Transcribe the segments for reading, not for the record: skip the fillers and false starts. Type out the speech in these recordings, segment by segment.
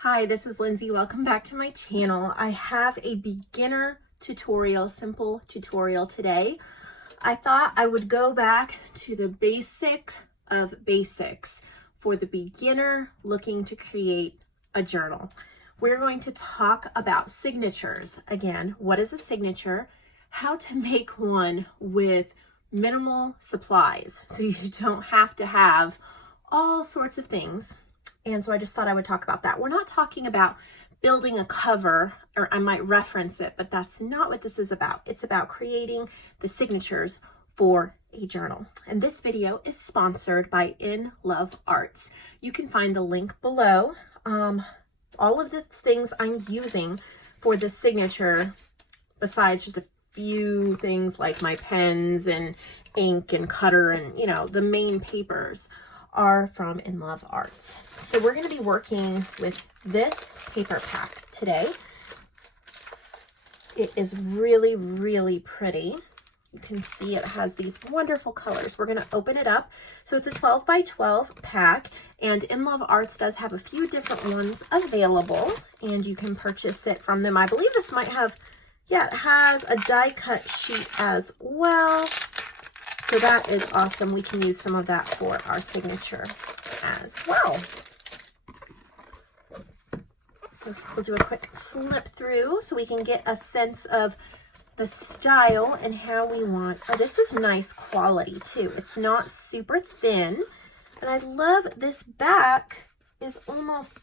Hi, this is Lindsay. Welcome back to my channel. I have a beginner tutorial, simple tutorial today. I thought I would go back to the basic of basics for the beginner looking to create a journal. We're going to talk about signatures. Again, what is a signature? How to make one with minimal supplies so you don't have to have all sorts of things. And so I just thought I would talk about that. We're not talking about building a cover, or I might reference it, but that's not what this is about. It's about creating the signatures for a journal. And this video is sponsored by In Love Arts. You can find the link below. All of the things I'm using for the signature, besides just a few things like my pens and ink and cutter and, you know, the main papers, are from In Love Arts. So we're going to be working with this paper pack today. It is really, really pretty. You can see it has these wonderful colors. We're going to open it up. So it's a 12 by 12 pack, and In Love Arts does have a few different ones available, and you can purchase it from them. I believe this might have, yeah, it has a die cut sheet as well. So that is awesome. We can use some of that for our signature as well. So we'll do a quick flip through so we can get a sense of the style and how we want. Oh, this is nice quality too. It's not super thin. And I love this back is almost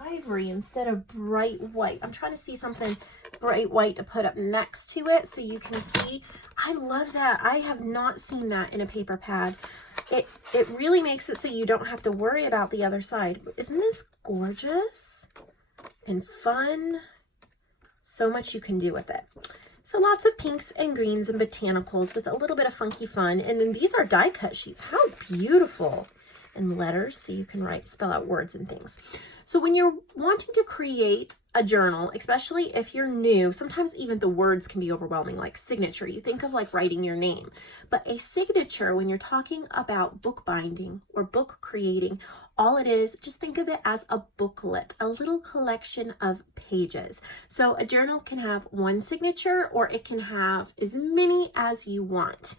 ivory instead of bright white. I'm trying to see something bright white to put up next to it so you can see. I love that. I have not seen that in a paper pad. It really makes it so you don't have to worry about the other side. Isn't this gorgeous and fun? So much you can do with it. So lots of pinks and greens and botanicals with a little bit of funky fun. And then these are die cut sheets. How beautiful. And letters so you can spell out words and things. So when you're wanting to create a journal, especially if you're new, sometimes even the words can be overwhelming, like signature. You think of like writing your name. But a signature, when you're talking about bookbinding or book creating, all it is, just think of it as a booklet, a little collection of pages. So a journal can have one signature, or it can have as many as you want.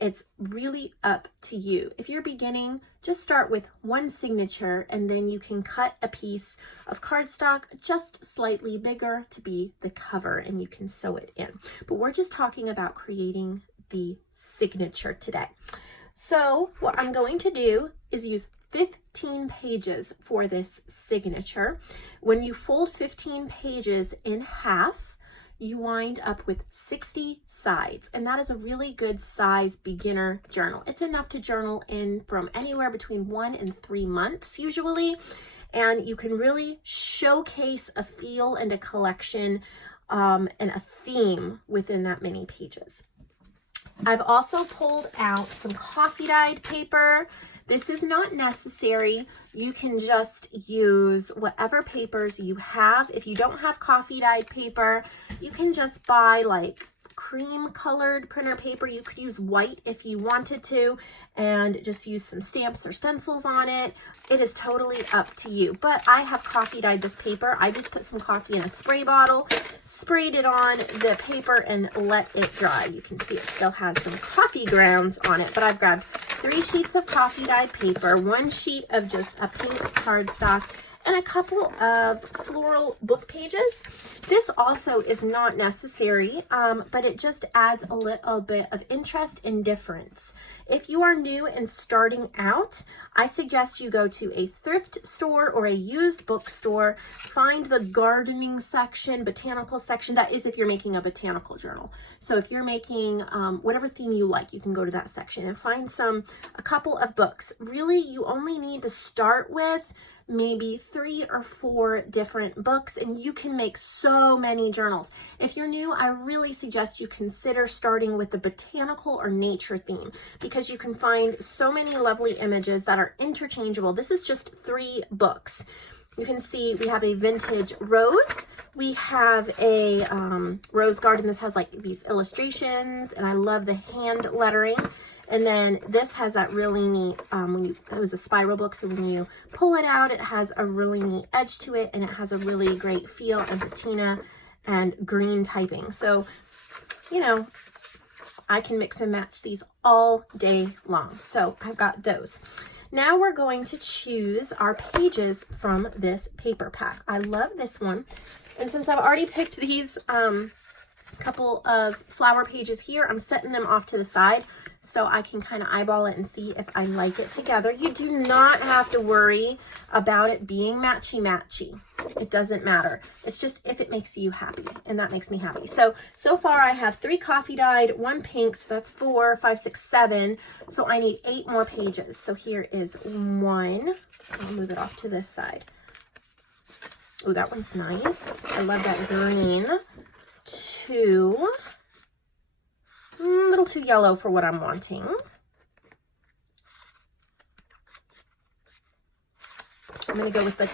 It's really up to you. If you're beginning, just start with one signature, and then you can cut a piece of cardstock just slightly bigger to be the cover, and you can sew it in. But we're just talking about creating the signature today. So what I'm going to do is use 15 pages for this signature. When you fold 15 pages in half, you wind up with 60 sides, and that is a really good size beginner journal. It's enough to journal in from anywhere between 1 and 3 months usually, and you can really showcase a feel and a collection and a theme within that many pages. I've also pulled out some coffee dyed paper. This is not necessary. You can just use whatever papers you have. If you don't have coffee dyed paper, you can just buy like cream colored printer paper. You could use white if you wanted to, and just use some stamps or stencils on it. It is totally up to you. But I have coffee dyed this paper. I just put some coffee in a spray bottle, sprayed it on the paper, and let it dry. You can see it still has some coffee grounds on it, but I've grabbed 3 sheets of coffee dyed paper, 1 sheet of just a pink cardstock, and a couple of floral book pages. This also is not necessary, but it just adds a little bit of interest and difference. If you are new and starting out, I suggest you go to a thrift store or a used bookstore, find the gardening section, botanical section. That is if you're making a botanical journal. So if you're making whatever theme you like, you can go to that section and find a couple of books. Really, you only need to start with maybe 3 or 4 different books, and you can make so many journals. If you're new, I really suggest you consider starting with the botanical or nature theme, because you can find so many lovely images that are interchangeable. This is just 3 books. You can see we have a vintage rose. We have a rose garden. This has like these illustrations, and I love the hand lettering. And then this has that really neat, it was a spiral book, so when you pull it out, it has a really neat edge to it, and it has a really great feel and patina and green typing. So, you know, I can mix and match these all day long. So I've got those. Now we're going to choose our pages from this paper pack. I love this one. And since I've already picked these couple of flower pages here, I'm setting them off to the side so I can kind of eyeball it and see if I like it together. You do not have to worry about it being matchy-matchy. It doesn't matter. It's just if it makes you happy, and that makes me happy. So far I have 3 coffee dyed, 1 pink, so that's 4, 5, 6, 7. So I need 8 more pages. So here is 1. I'll move it off to this side. Oh, that one's nice. I love that green. 2. A little too yellow for what I'm wanting. I'm going to go with the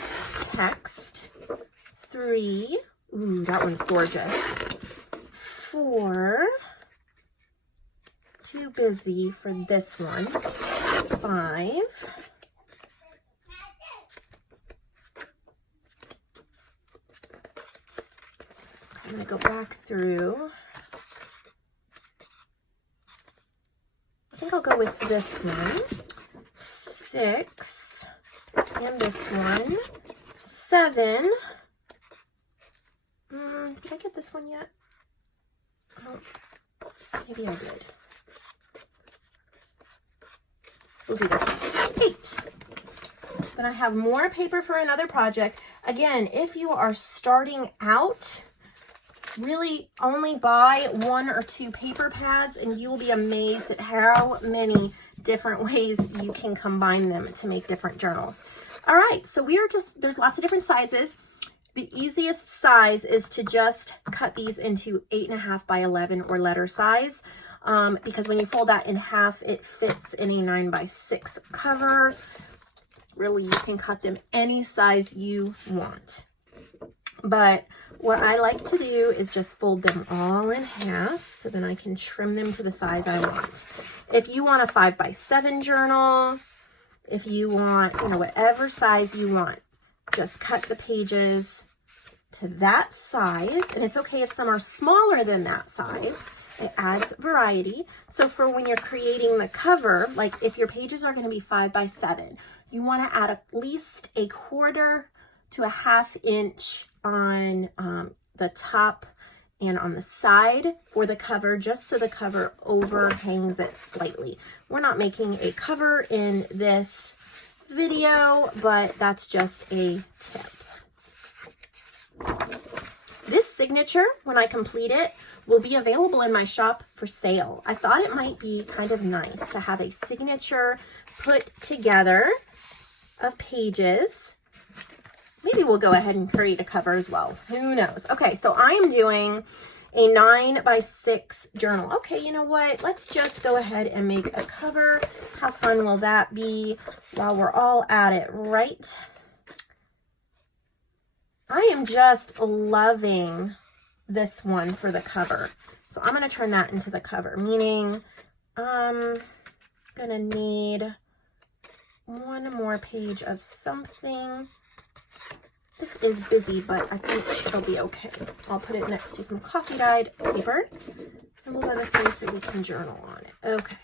text. 3. Ooh, that one's gorgeous. 4. Too busy for this one. 5. I'm going to go back through. I think I'll go with this one. 6. And this one. 7. Did I get this one yet? Oh, maybe I did. We'll do this one. 8. Then I have more paper for another project. Again, if you are starting out, really only buy 1 or 2 paper pads and you will be amazed at how many different ways you can combine them to make different journals. All right, so there's lots of different sizes. The easiest size is to just cut these into 8.5 by 11 or letter size, because when you fold that in half, it fits in a 9 by 6 cover. Really, you can cut them any size you want. But what I like to do is just fold them all in half so then I can trim them to the size I want. If you want a 5 by 7 journal, if you want, whatever size you want, just cut the pages to that size. And it's okay if some are smaller than that size. It adds variety. So for when you're creating the cover, like if your pages are going to be 5 by 7, you want to add at least 1/4 to 1/2 inch on the top and on the side for the cover, just so the cover overhangs it slightly. We're not making a cover in this video, but that's just a tip. This signature, when I complete it, will be available in my shop for sale. I thought it might be kind of nice to have a signature put together of pages. Maybe we'll go ahead and create a cover as well. Who knows? Okay, so I am doing a 9 by 6 journal. Okay, you know what? Let's just go ahead and make a cover. How fun will that be while we're all at it, right? I am just loving this one for the cover. So I'm going to turn that into the cover, meaning I'm going to need 1 more page of something. This is busy, but I think it'll be okay. I'll put it next to some coffee dyed paper, and we'll go this way so we can journal on it. Okay.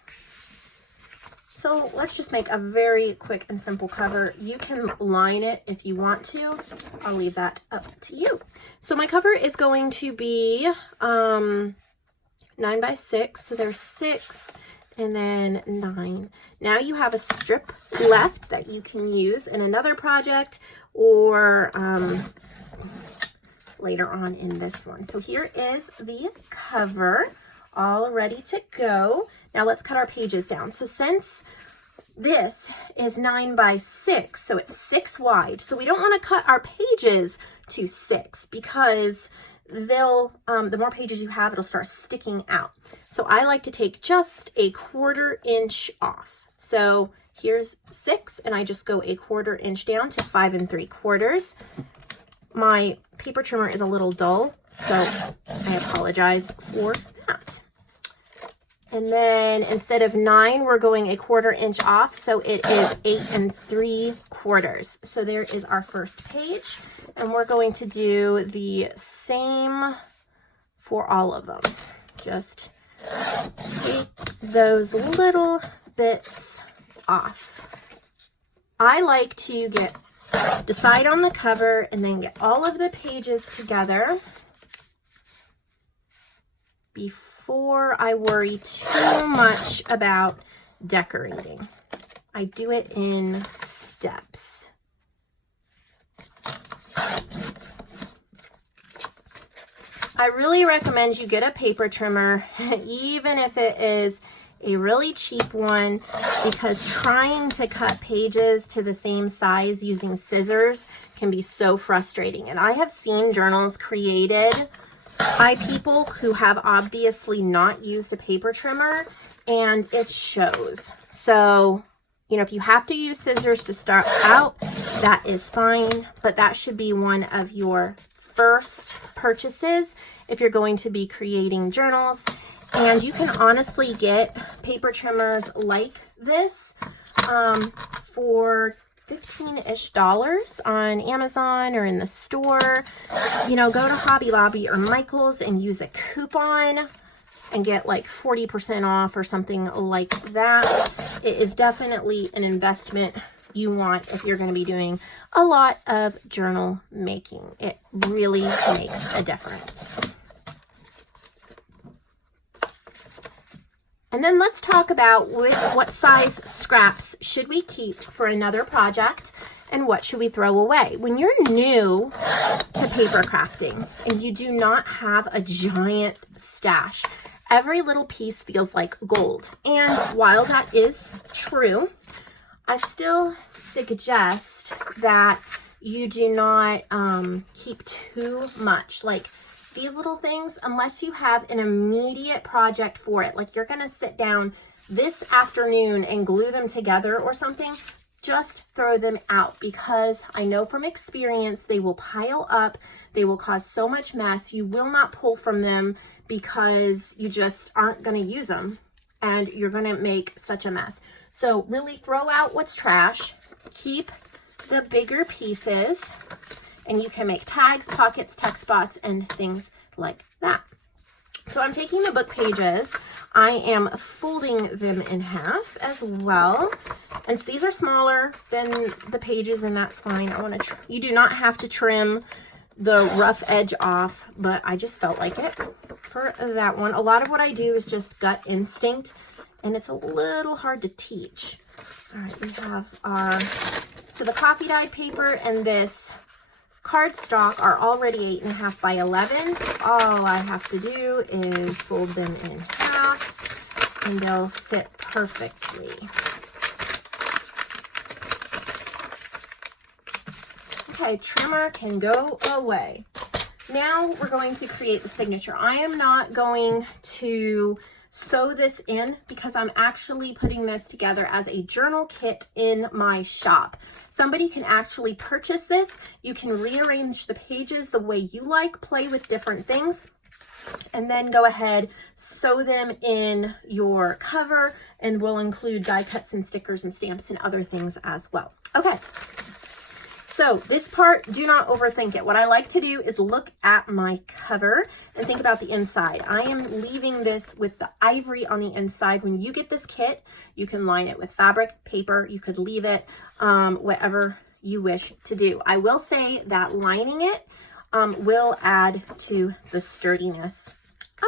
So let's just make a very quick and simple cover. You can line it if you want to. I'll leave that up to you. So my cover is going to be 9 by 6. So there's 6 and then 9. Now you have a strip left that you can use in another project or later on in this one. So here is the cover all ready to go. Now let's cut our pages down. So since this is 9 by 6, so it's 6 wide. So we don't want to cut our pages to 6 because they'll, the more pages you have, it'll start sticking out. So I like to take just 1/4 inch off. So here's 6, and I just go 1/4 inch down to 5 3/4. My paper trimmer is a little dull, so I apologize for that. And then instead of 9, we're going 1/4 inch off. So it is 8 3/4. So there is our first page. And we're going to do the same for all of them. Just take those little bits off. I like to decide on the cover and then get all of the pages together before I worry too much about decorating. I do it in steps. I really recommend you get a paper trimmer, even if it is a really cheap one, because trying to cut pages to the same size using scissors can be so frustrating. And I have seen journals created by people who have obviously not used a paper trimmer, and it shows. So, you know, if you have to use scissors to start out, that is fine, but that should be one of your first purchases if you're going to be creating journals. And you can honestly get paper trimmers like this for $15-ish on Amazon or in the store. You know, go to Hobby Lobby or Michael's and use a coupon and get like 40% off or something like that. It is definitely an investment you want if you're going to be doing a lot of journal making. It really makes a difference. And then let's talk about what size scraps should we keep for another project and what should we throw away. When you're new to paper crafting and you do not have a giant stash, every little piece feels like gold. And while that is true, I still suggest that you do not keep too much. Like these little things, unless you have an immediate project for it, like you're gonna sit down this afternoon and glue them together or something, just throw them out, because I know from experience they will pile up, they will cause so much mess. You will not pull from them because you just aren't gonna use them and you're gonna make such a mess. So really throw out what's trash, keep the bigger pieces, and you can make tags, pockets, tuck spots, and things like that. So I'm taking the book pages. I am folding them in half as well. And so these are smaller than the pages, and that's fine. You do not have to trim the rough edge off, but I just felt like it for that one. A lot of what I do is just gut instinct, and it's a little hard to teach. All right, we have so the coffee dyed paper and this cardstock are already 8.5 by 11. All I have to do is fold them in half and they'll fit perfectly. Okay, trimmer can go away. Now we're going to create the signature. I am not going to sew this in because I'm actually putting this together as a journal kit in my shop. Somebody can actually purchase this. You can rearrange the pages the way you like, play with different things, and then go ahead, sew them in your cover, and we'll include die cuts and stickers and stamps and other things as well. Okay. So this part, do not overthink it. What I like to do is look at my cover and think about the inside. I am leaving this with the ivory on the inside. When you get this kit, you can line it with fabric, paper. You could leave it whatever you wish to do. I will say that lining it will add to the sturdiness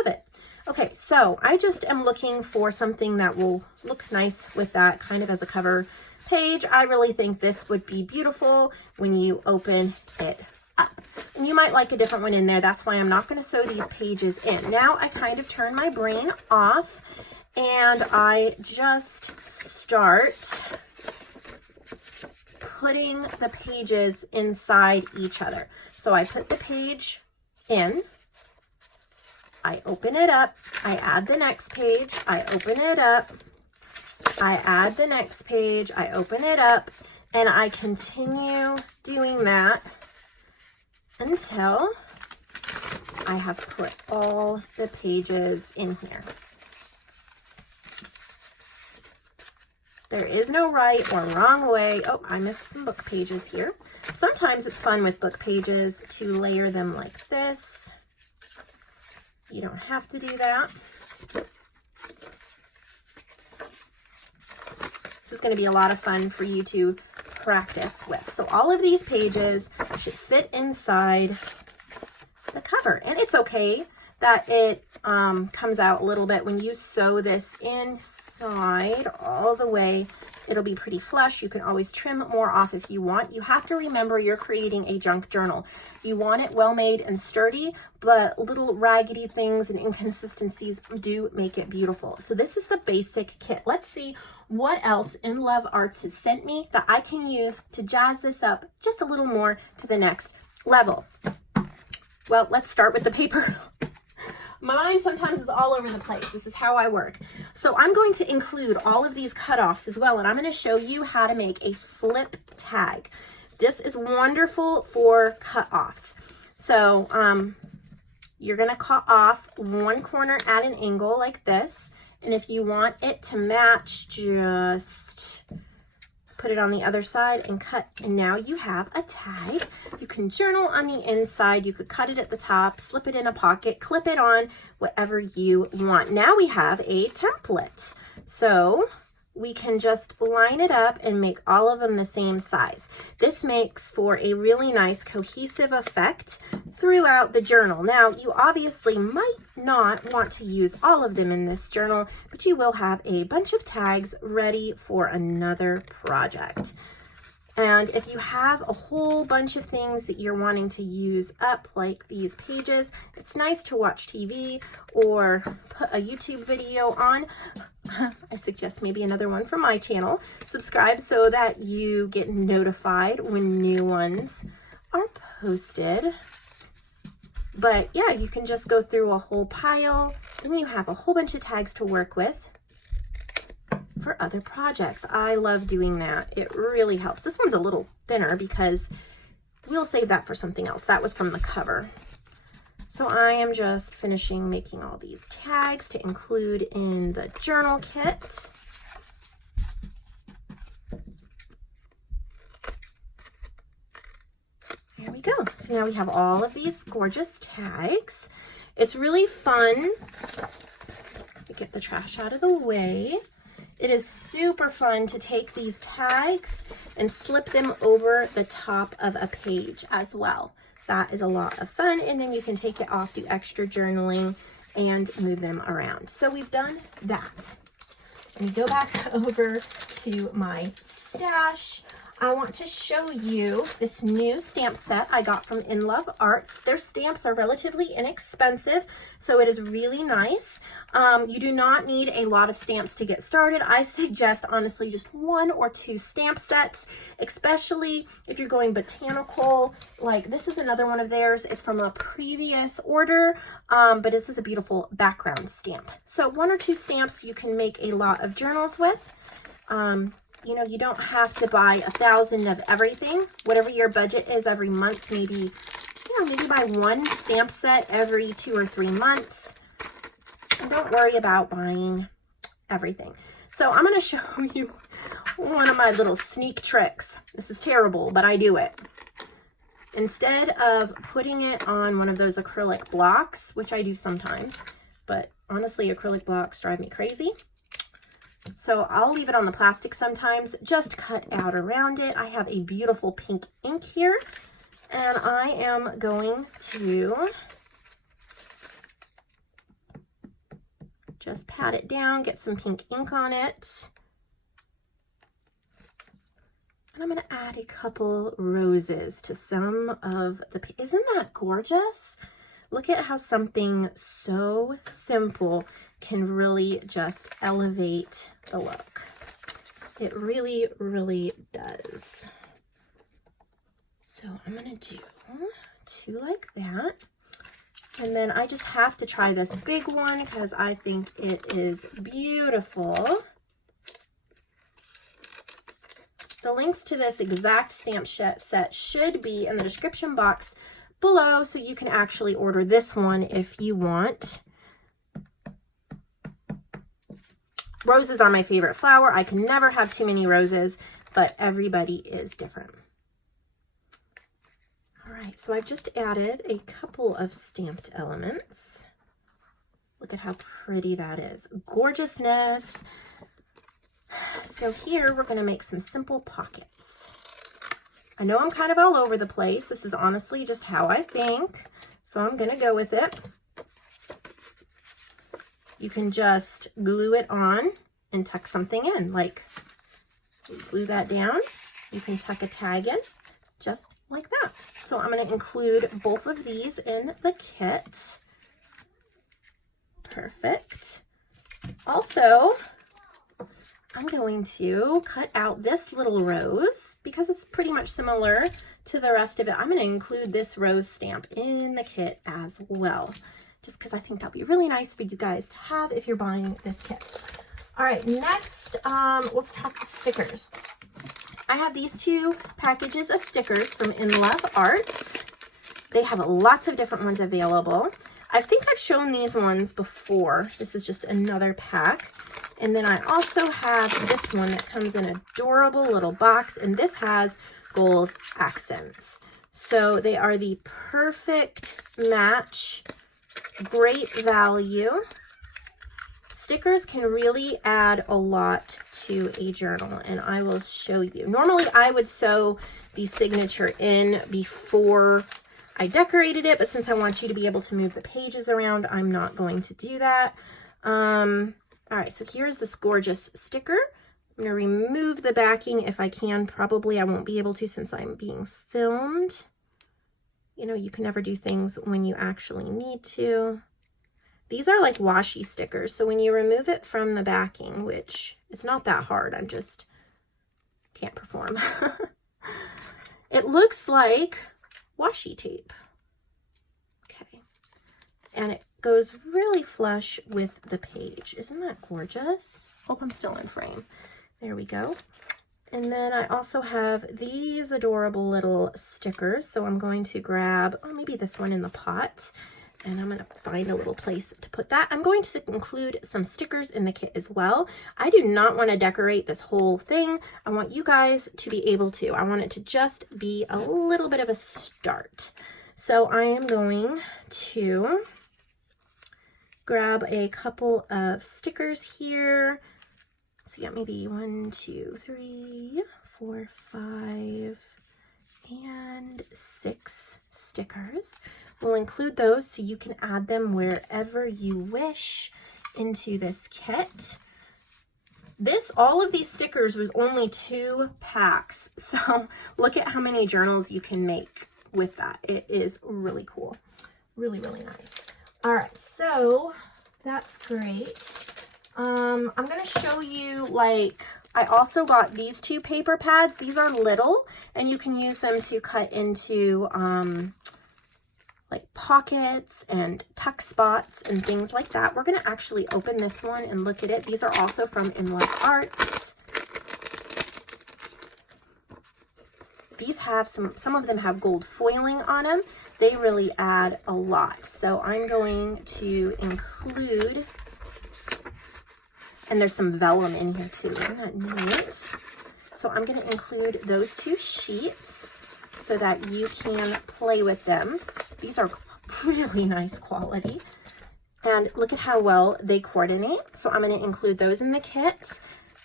of it. Okay, so I just am looking for something that will look nice with that kind of as a cover page. I really think this would be beautiful when you open it up. And you might like a different one in there. That's why I'm not going to sew these pages in. Now I kind of turn my brain off and I just start putting the pages inside each other. So I put the page in, I open it up, I add the next page, I open it up, I add the next page, I open it up, and I continue doing that until I have put all the pages in here. There is no right or wrong way. Oh, I missed some book pages here. Sometimes it's fun with book pages to layer them like this. You don't have to do that. This is going to be a lot of fun for you to practice with. So all of these pages should fit inside the cover. And it's okay that it comes out a little bit. When you sew this inside all the way, it'll be pretty flush. You can always trim more off if you want. You have to remember you're creating a junk journal. You want it well made and sturdy, but little raggedy things and inconsistencies do make it beautiful. So this is the basic kit. Let's see what else In Love Arts has sent me that I can use to jazz this up just a little more to the next level. Well, let's start with the paper. My mind sometimes is all over the place. This is how I work. So I'm going to include all of these cutoffs as well, and I'm going to show you how to make a flip tag. This is wonderful for cutoffs. So you're going to cut off one corner at an angle like this, and if you want it to match, just put it on the other side and cut, and now you have a tag. You can journal on the inside, you could cut it at the top, slip it in a pocket, clip it on, whatever you want. Now we have a template. So we can just line it up and make all of them the same size. This makes for a really nice cohesive effect throughout the journal. Now, you obviously might not want to use all of them in this journal, but you will have a bunch of tags ready for another project. And if you have a whole bunch of things that you're wanting to use up, like these pages, it's nice to watch TV or put a YouTube video on. I suggest maybe another one from my channel. Subscribe so that you get notified when new ones are posted. But yeah, you can just go through a whole pile and you have a whole bunch of tags to work with for other projects. I love doing that. It really helps. This one's a little thinner because we'll save that for something else. That was from the cover. So I am just finishing making all these tags to include in the journal kit. There we go. So now we have all of these gorgeous tags. It's really fun. Let me get the trash out of the way. It is super fun to take these tags and slip them over the top of a page as well. That is a lot of fun, and then you can take it off, do extra journaling, and move them around. So we've done that. Let me go back over to my stash. I want to show you this new stamp set I got from In Love Arts. Their stamps are relatively inexpensive, so it is really nice. You do not need a lot of stamps to get started. I suggest, honestly, just 1 or 2 stamp sets, especially if you're going botanical. Like, this is another one of theirs. It's from a previous order, but this is a beautiful background stamp. So 1 or 2 stamps you can make a lot of journals with. You know, you don't have to buy 1,000 of everything. Whatever your budget is every month, maybe, you know, maybe buy 1 stamp set every 2 or 3 months. And don't worry about buying everything. So I'm going to show you one of my little sneak tricks. This is terrible, but I do it. Instead of putting it on one of those acrylic blocks, which I do sometimes, but honestly, acrylic blocks drive me crazy. So I'll leave it on the plastic sometimes, just cut out around it. I have a beautiful pink ink here, and I am going to just pat it down, get some pink ink on it. And I'm going to add a couple roses to some of the, isn't that gorgeous? Look at how something so simple can really just elevate the look. It really, really does. So I'm going to do 2 like that. And then I just have to try this big one because I think it is beautiful. The links to this exact stamp set should be in the description box below, so you can actually order this one if you want. Roses are my favorite flower. I can never have too many roses, but everybody is different. All right, so I've just added a couple of stamped elements. Look at how pretty that is. Gorgeousness. So here we're going to make some simple pockets. I know I'm kind of all over the place. This is honestly just how I think. So I'm going to go with it. You can just glue it on and tuck something in. Like, glue that down. You can tuck a tag in just like that. So I'm going to include both of these in the kit. Perfect. Also, I'm going to cut out this little rose because it's pretty much similar to the rest of it. I'm going to include this rose stamp in the kit as well, just because I think that'll be really nice for you guys to have if you're buying this kit. All right, next, let's talk stickers. I have these 2 packages of stickers from In Love Arts. They have lots of different ones available. I think I've shown these ones before. This is just another pack. And then I also have this one that comes in an adorable little box, and this has gold accents. So they are the perfect match, great value. Stickers can really add a lot to a journal, and I will show you. Normally I would sew the signature in before I decorated it, but since I want you to be able to move the pages around, I'm not going to do that. All right, so here's this gorgeous sticker. I'm going to remove the backing if I can. Probably I won't be able to since I'm being filmed. You know, you can never do things when you actually need to. These are like washi stickers, so when you remove it from the backing, which it's not that hard, I'm just can't perform. It looks like washi tape. Okay, and it goes really flush with the page. Isn't that gorgeous? Hope I'm still in frame. There we go. And then I also have these adorable little stickers. So I'm going to grab, oh, maybe this one in the pot. And I'm going to find a little place to put that. I'm going to include some stickers in the kit as well. I do not want to decorate this whole thing. I want you guys to be able to. I want it to just be a little bit of a start. So I am going to grab a couple of stickers here. So you got maybe 1, 2, 3, 4, 5, and 6 stickers. We'll include those so you can add them wherever you wish into this kit. All of these stickers was only 2 packs. So look at how many journals you can make with that. It is really cool. Really, really nice. All right, so that's great. I'm going to show you, like, I also got these 2 paper pads. These are little, and you can use them to cut into, like, pockets and tuck spots and things like that. We're going to actually open this one and look at it. These are also from In Love Arts. These have some of them have gold foiling on them. They really add a lot. So I'm going to include, and there's some vellum in here too. Isn't that neat? So I'm going to include those 2 sheets so that you can play with them. These are really nice quality. And look at how well they coordinate. So I'm going to include those in the kit.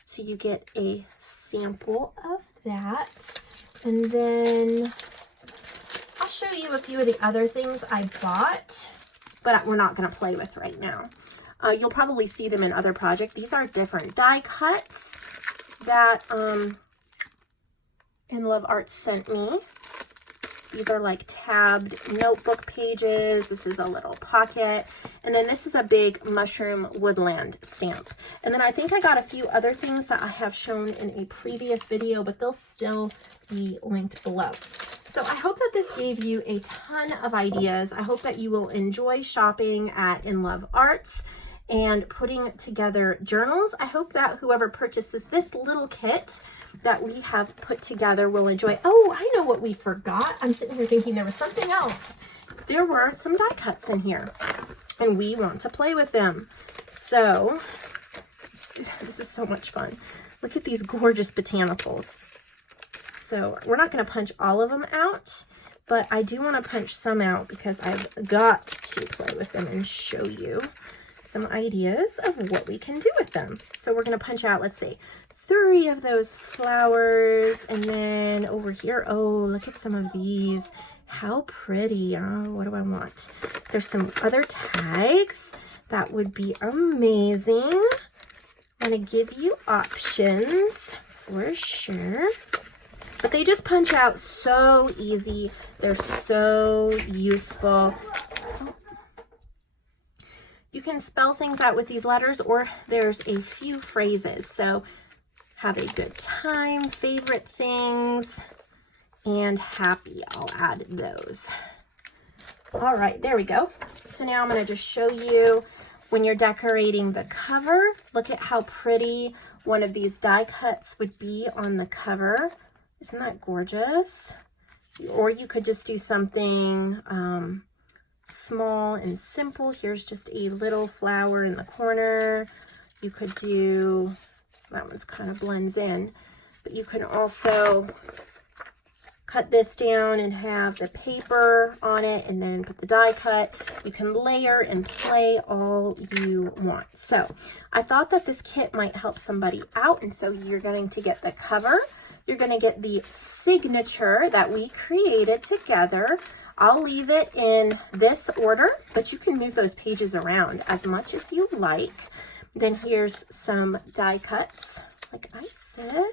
So you get a sample of that. And then I'll show you a few of the other things I bought, but we're not going to play with right now. You'll probably see them in other projects. These are different die cuts that In Love Arts sent me. These are like tabbed notebook pages. This is a little pocket. And then this is a big mushroom woodland stamp. And then I think I got a few other things that I have shown in a previous video, but they'll still be linked below. So I hope that this gave you a ton of ideas. I hope that you will enjoy shopping at In Love Arts and putting together journals. I hope that whoever purchases this little kit that we have put together will enjoy. Oh, I know what we forgot. I'm sitting here thinking there was something else. There were some die cuts in here, and we want to play with them. So This is so much fun. Look at these gorgeous botanicals. So we're not going to punch all of them out, but I do want to punch some out because I've got to play with them and show you some ideas of what we can do with them. So we're going to punch out, let's say, 3 of those flowers, and then over here, oh, look at some of these. How pretty. Oh, what do I want? There's some other tags. That would be amazing. I'm going to give you options for sure. But they just punch out so easy. They're so useful. You can spell things out with these letters, or there's a few phrases. So have a good time, favorite things, and happy. I'll add those. All right, there we go. So now I'm going to just show you when you're decorating the cover. Look at how pretty one of these die cuts would be on the cover. Isn't that gorgeous? Or you could just do something small and simple. Here's just a little flower in the corner. You could do, that one's kind of blends in, but you can also cut this down and have the paper on it and then put the die cut. You can layer and play all you want. So I thought that this kit might help somebody out, and so you're going to get the cover. You're going to get the signature that we created together. I'll leave it in this order, but you can move those pages around as much as you like. Then here's some die cuts, like I said,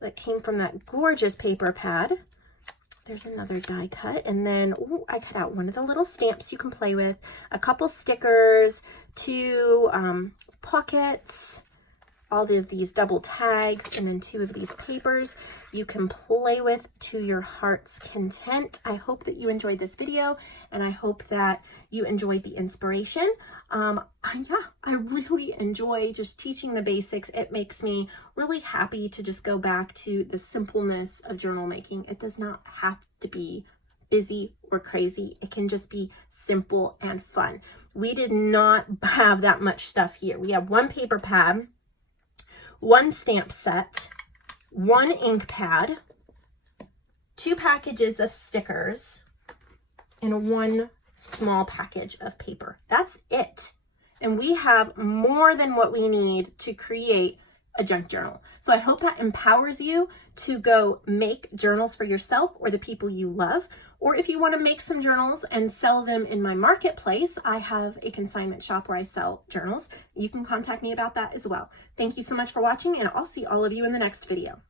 that came from that gorgeous paper pad. There's another die cut. And then, ooh, I cut out one of the little stamps you can play with, a couple stickers, 2 pockets, all of these double tags, and then 2 of these papers you can play with to your heart's content. I hope that you enjoyed this video, and I hope that you enjoyed the inspiration. Yeah, I really enjoy just teaching the basics. It makes me really happy to just go back to the simpleness of journal making. It does not have to be busy or crazy. It can just be simple and fun. We did not have that much stuff here. We have 1 paper pad, 1 stamp set, 1 ink pad, 2 packages of stickers, and 1 small package of paper. That's it. And we have more than what we need to create a junk journal. So I hope that empowers you to go make journals for yourself or the people you love. Or if you want to make some journals and sell them in my marketplace, I have a consignment shop where I sell journals. You can contact me about that as well. Thank you so much for watching, and I'll see all of you in the next video.